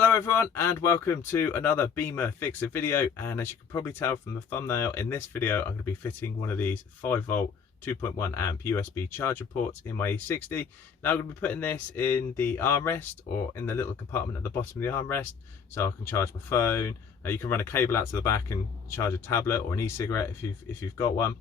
Hello everyone and welcome to another Bimmer Fixer video, and as you can probably tell from the thumbnail, in this video I'm going to be fitting one of these 5V 2.1 amp USB charger ports in my e60. Now I'm going to be putting this in the armrest, or in the little compartment at the bottom of the armrest, so I can charge my phone. You can run a cable out to the back and charge a tablet or an e-cigarette if you've got one.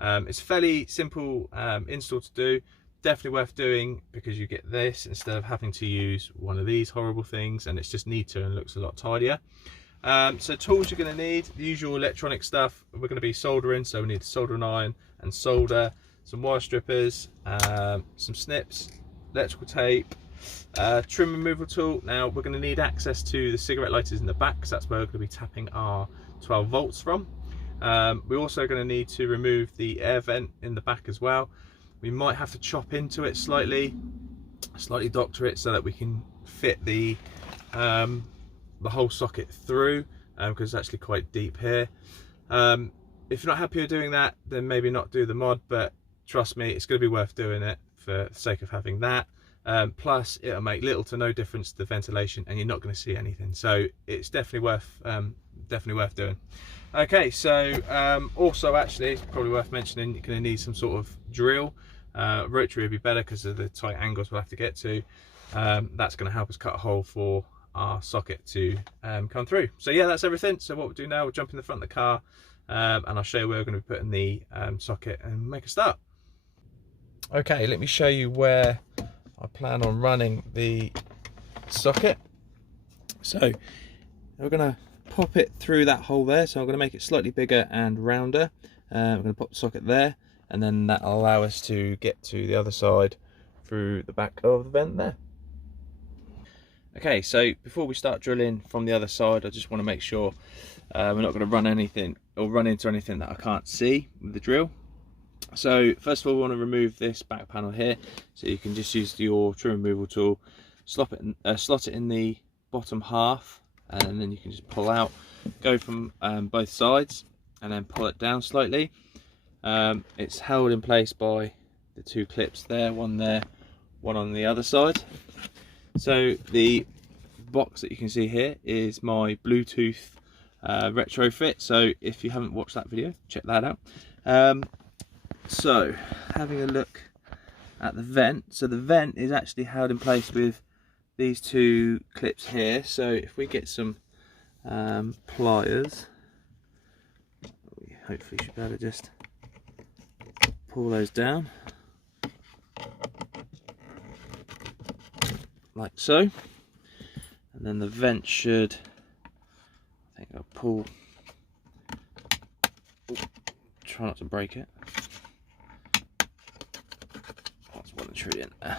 It's a fairly simple install to do. Definitely worth doing because you get this instead of having to use one of these horrible things, and it's just neater and looks a lot tidier. So tools you're going to need, the usual electronic stuff. We're going to be soldering, so we need a soldering iron and solder, some wire strippers, some snips, electrical tape, trim removal tool. Now we're going to need access to the cigarette lighters in the back because that's where we're going to be tapping our 12 volts from. We're also going to need to remove the air vent in the back as well. We might have to chop into it slightly doctor it so that we can fit the whole socket through, because it's actually quite deep here. If you're not happy with doing that, then maybe not do the mod, but trust me, it's going to be worth doing it for the sake of having that. Plus it'll make little to no difference to the ventilation and you're not going to see anything, so it's definitely worth doing. Okay, so also actually it's probably worth mentioning, you're going to need some sort of drill. Rotary would be better because of the tight angles we'll have to get to. That's going to help us cut a hole for our socket to come through. So yeah, that's everything. So what we'll do now, we'll jump in the front of the car, and I'll show you where we're going to be putting the socket and make a start. Okay, let me show you where I plan on running the socket. So we're going to pop it through that hole there, so I'm going to make it slightly bigger and rounder. I'm going to pop the socket there, and then that'll allow us to get to the other side through the back of the vent there. Okay, so before we start drilling from the other side, I just want to make sure we're not going to run anything or run into anything that I can't see with the drill. So first of all, we want to remove this back panel here, so you can just use your trim removal tool, slot it in the bottom half, and then you can just pull out, go from both sides, and then pull it down slightly. It's held in place by the two clips there, one on the other side. So the box that you can see here is my Bluetooth retrofit, so if you haven't watched that video, check that out. So having a look at the vent, so the vent is actually held in place with these two clips here. So if we get some pliers, we hopefully should be able to just pull those down like so, and then the vent should, I think I'll pull, try not to break it. That's one tree in there.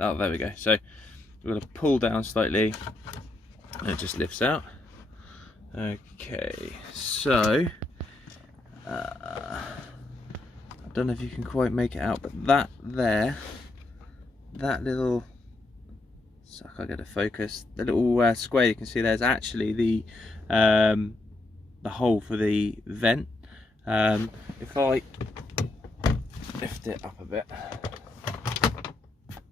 Oh, there we go. So we're going to pull down slightly and it just lifts out. Okay, so I don't know if you can quite make it out, but that there, that little, so I can't get a focus, the little square you can see there is actually the hole for the vent. If I lift it up a bit,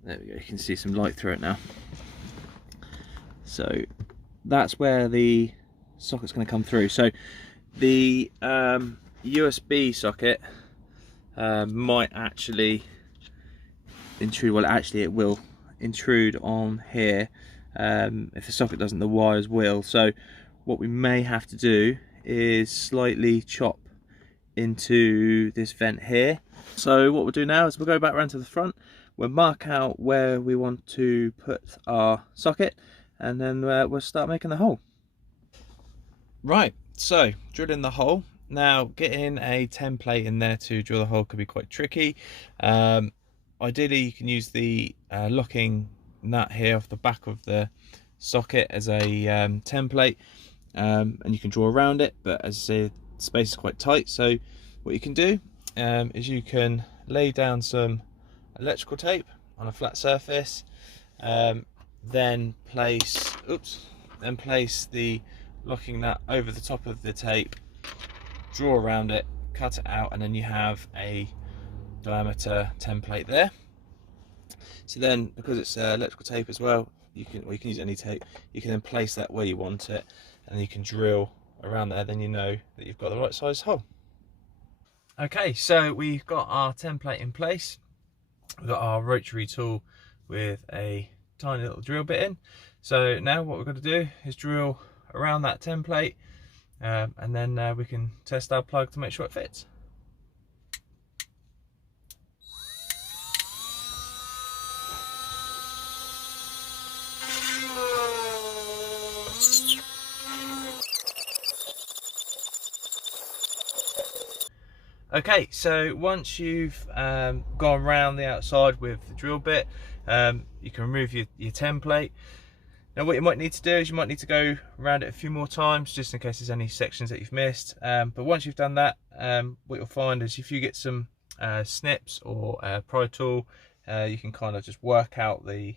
there we go, you can see some light through it now. So that's where the socket's going to come through. So the USB socket might actually intrude, well actually it will intrude on here. If the socket doesn't, the wires will. So what we may have to do is slightly chop into this vent here. So what we'll do now is we'll go back around to the front, we'll mark out where we want to put our socket, and then we'll start making the hole. Right, so drilling the hole. Now getting a template in there to drill the hole could be quite tricky. Ideally you can use the locking nut here off the back of the socket as a template, and you can draw around it, but as I say, the space is quite tight. So what you can do is you can lay down some electrical tape on a flat surface, then place the locking nut over the top of the tape, draw around it, cut it out, and then you have a diameter template there. So then, because it's electrical tape as well, you can use any tape. You can then place that where you want it, and you can drill around there. Then you know that you've got the right size hole. Okay, so we've got our template in place. We've got our rotary tool with a tiny little drill bit in. So now what we're going to do is drill around that template, and then we can test our plug to make sure it fits. Okay, so once you've gone around the outside with the drill bit, you can remove your template. Now what you might need to do is you might need to go around it a few more times, just in case there's any sections that you've missed. But once you've done that, what you'll find is if you get some snips or a pry tool, you can kind of just work out the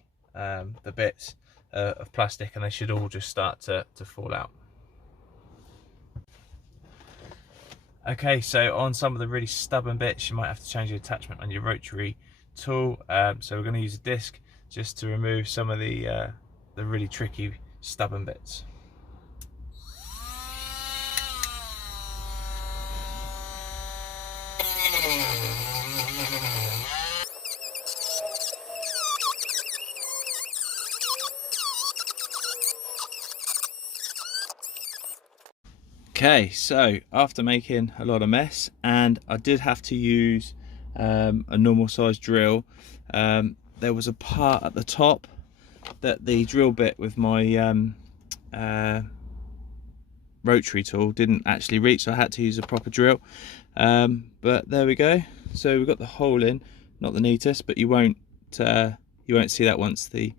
bits of plastic, and they should all just start to fall out. Okay, so on some of the really stubborn bits, you might have to change the attachment on your rotary tool. So we're going to use a disc just to remove some of the really tricky stubborn bits. Okay, so after making a lot of mess, and I did have to use a normal size drill, there was a part at the top that the drill bit with my rotary tool didn't actually reach, so I had to use a proper drill. But there we go. So we've got the hole in, not the neatest, but you won't see that once the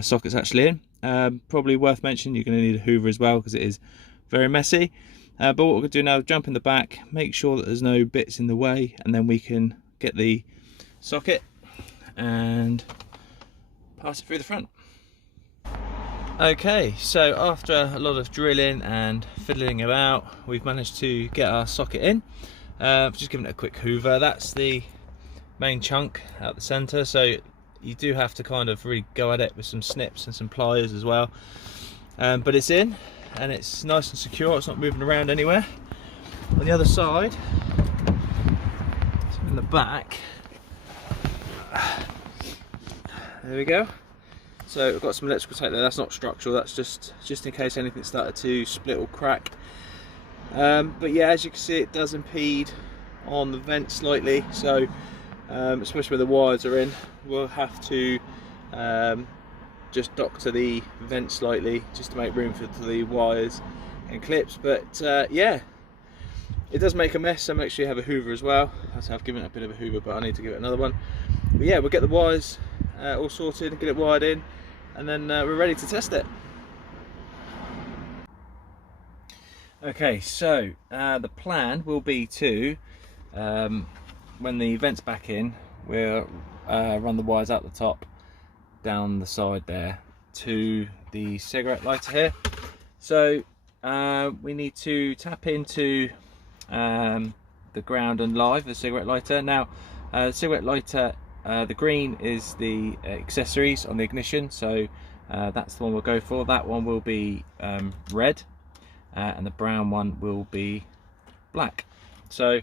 socket's actually in. Probably worth mentioning, you're going to need a hoover as well, because it is very messy. But what we're going to do now is jump in the back, make sure that there's no bits in the way, and then we can get the socket and pass it through the front. Okay, so after a lot of drilling and fiddling about, we've managed to get our socket in. Just giving it a quick hoover. That's the main chunk out the centre, so you do have to kind of really go at it with some snips and some pliers as well. But it's in, and it's nice and secure, it's not moving around anywhere. On the other side, so in the back, there we go. So we've got some electrical tape there. That's not structural, that's just in case anything started to split or crack. But yeah, as you can see, it does impede on the vent slightly, so especially where the wires are in, we'll have to just dock to the vent slightly just to make room for the wires and clips. But yeah, it does make a mess, so make sure you have a hoover as well. I've given it a bit of a hoover, but I need to give it another one. But yeah, we'll get the wires all sorted and get it wired in, and then we're ready to test it. Okay, so the plan will be to, when the vent's back in, we'll run the wires out the top, down the side there to the cigarette lighter here. So we need to tap into the ground and live the cigarette lighter. Now the cigarette lighter, the green is the accessories on the ignition, so that's the one we'll go for. That one will be red, and the brown one will be black. So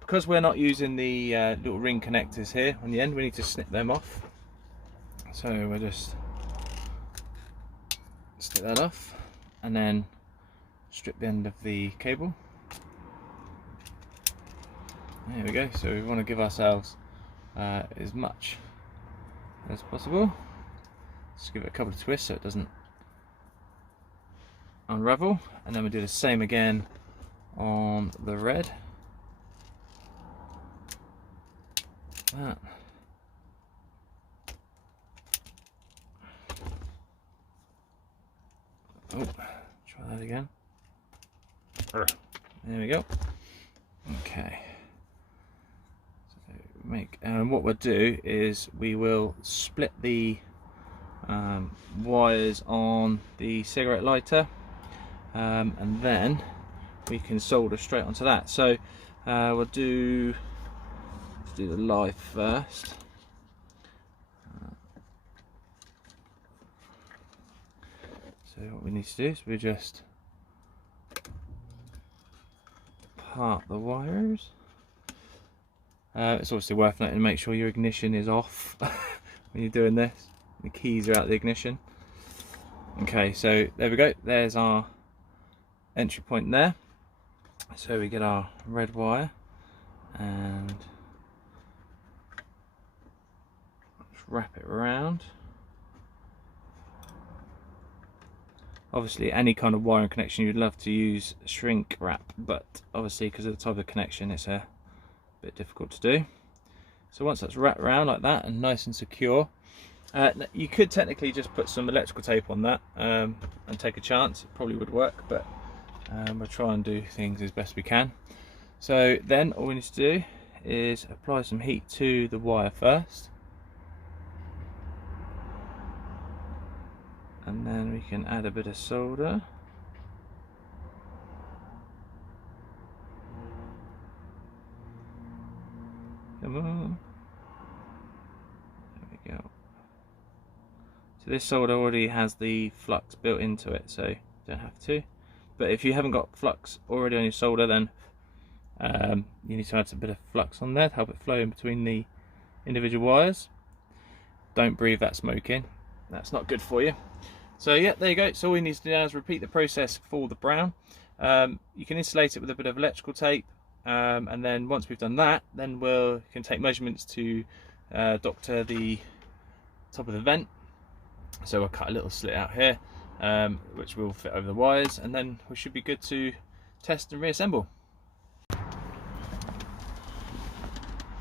because we're not using the little ring connectors here on the end, we need to snip them off. So we'll just snip that off and then strip the end of the cable. There we go. So we want to give ourselves as much as possible. Just give it a couple of twists so it doesn't unravel, and then we'll do the same again on the red. That. Oh, try that again. There we go. Okay. So and what we'll do is we will split the wires on the cigarette lighter, and then we can solder straight onto that. So we'll do the live first. what we need to do is we just part the wires. It's obviously worth noting to make sure your ignition is off when you're doing this. The keys are out of the ignition. Okay, so there we go. There's our entry point there. So we get our red wire and let's wrap it around. Obviously, any kind of wiring connection, you'd love to use shrink wrap, but obviously because of the type of connection, it's a bit difficult to do. So once that's wrapped around like that and nice and secure, you could technically just put some electrical tape on that and take a chance. It probably would work, but we'll try and do things as best we can. So then all we need to do is apply some heat to the wire first, and then we can add a bit of solder. Come on. There we go. So this solder already has the flux built into it, so you don't have to. But if you haven't got flux already on your solder, then you need to add a bit of flux on there to help it flow in between the individual wires. Don't breathe that smoke in, that's not good for you. So yeah, there you go. So all we need to do now is repeat the process for the brown. You can insulate it with a bit of electrical tape, and then once we've done that, then we can take measurements to doctor the top of the vent. So we'll cut a little slit out here, which will fit over the wires, and then we should be good to test and reassemble.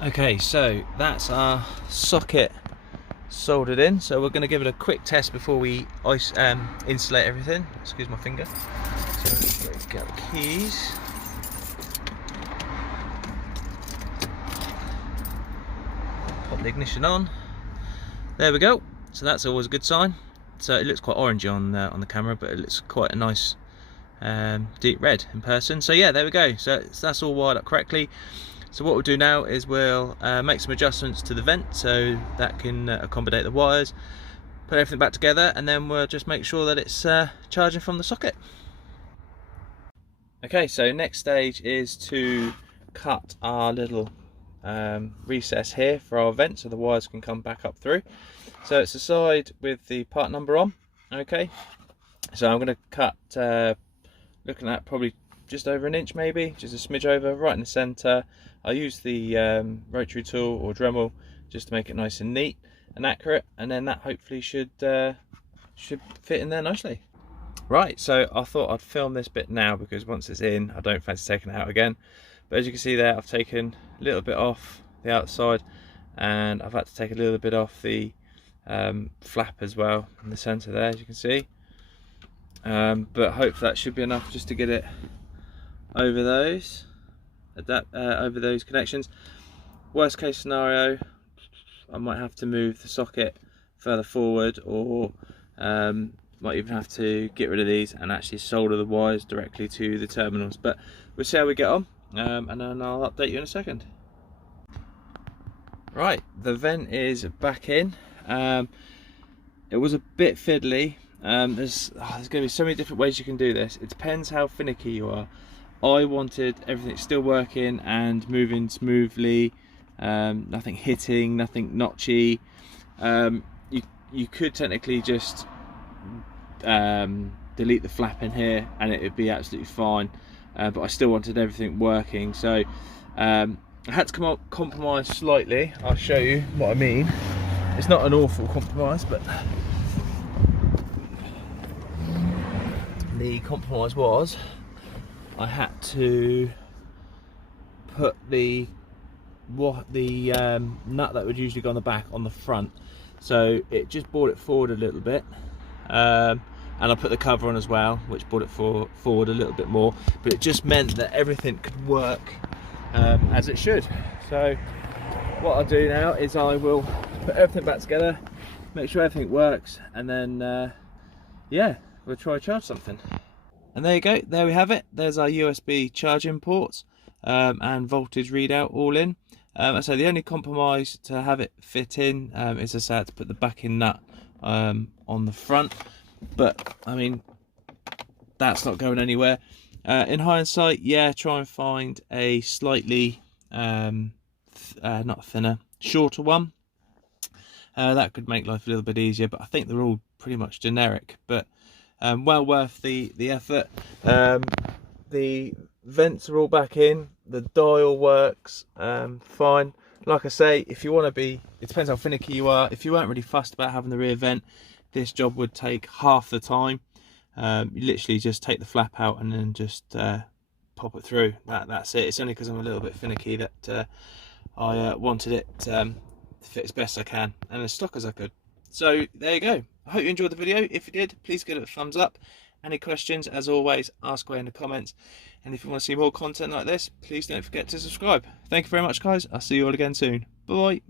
Okay, so that's our socket soldered in, so we're going to give it a quick test before we insulate everything. Excuse my finger. So let's get the keys. Pop the ignition on. There we go. So that's always a good sign. So it looks quite orangey on the camera, but it looks quite a nice deep red in person. So yeah, there we go. So that's all wired up correctly. So what we'll do now is we'll make some adjustments to the vent so that can accommodate the wires, put everything back together, and then we'll just make sure that it's charging from the socket. Okay, so next stage is to cut our little recess here for our vent so the wires can come back up through. So it's the side with the part number on. Okay, so I'm going to cut, looking at probably just over an inch, maybe just a smidge over, right in the center. I use the rotary tool or Dremel just to make it nice and neat and accurate, and then that hopefully should fit in there nicely. Right, so I thought I'd film this bit now because once it's in, I don't fancy taking it out again. But as you can see there, I've taken a little bit off the outside, and I've had to take a little bit off the flap as well in the center there, as you can see. But hopefully that should be enough just to get it over those connections. Worst case scenario, I might have to move the socket further forward, or might even have to get rid of these and actually solder the wires directly to the terminals. But we'll see how we get on, and then I'll update you in a second. Right, the vent is back in. It was a bit fiddly. There's going to be so many different ways you can do this. It depends how finicky you are. I wanted everything still working and moving smoothly, nothing hitting, nothing notchy. You could technically just delete the flap in here and it would be absolutely fine, but I still wanted everything working, so I had to compromise slightly. I'll show you what I mean. It's not an awful compromise, but the compromise was I had to put the nut that would usually go on the back on the front, so it just brought it forward a little bit, and I put the cover on as well, which brought it forward a little bit more, but it just meant that everything could work as it should. So what I'll do now is I will put everything back together, make sure everything works, and then yeah, we'll try to charge something. And there you go, there we have it. There's our USB charging ports and voltage readout all in. So the only compromise to have it fit in is I had to put the backing nut on the front. But I mean, that's not going anywhere. In hindsight, yeah, try and find a slightly not thinner, shorter one. That could make life a little bit easier, but I think they're all pretty much generic, but well worth the effort. The vents are all back in, the dial works fine. Like I say, if you want to be, it depends how finicky you are. If you weren't really fussed about having the rear vent, this job would take half the time. You literally just take the flap out and then just pop it through. That's it. It's only because I'm a little bit finicky that I wanted it to fit as best I can and as stock as I could. So there you go. I hope you enjoyed the video. If you did, please give it a thumbs up. Any questions, as always, ask away in the comments. And if you want to see more content like this, please don't forget to subscribe. Thank you very much, guys. I'll see you all again soon. Bye.